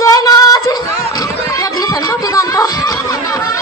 जय नाथ ये अपने सर को गान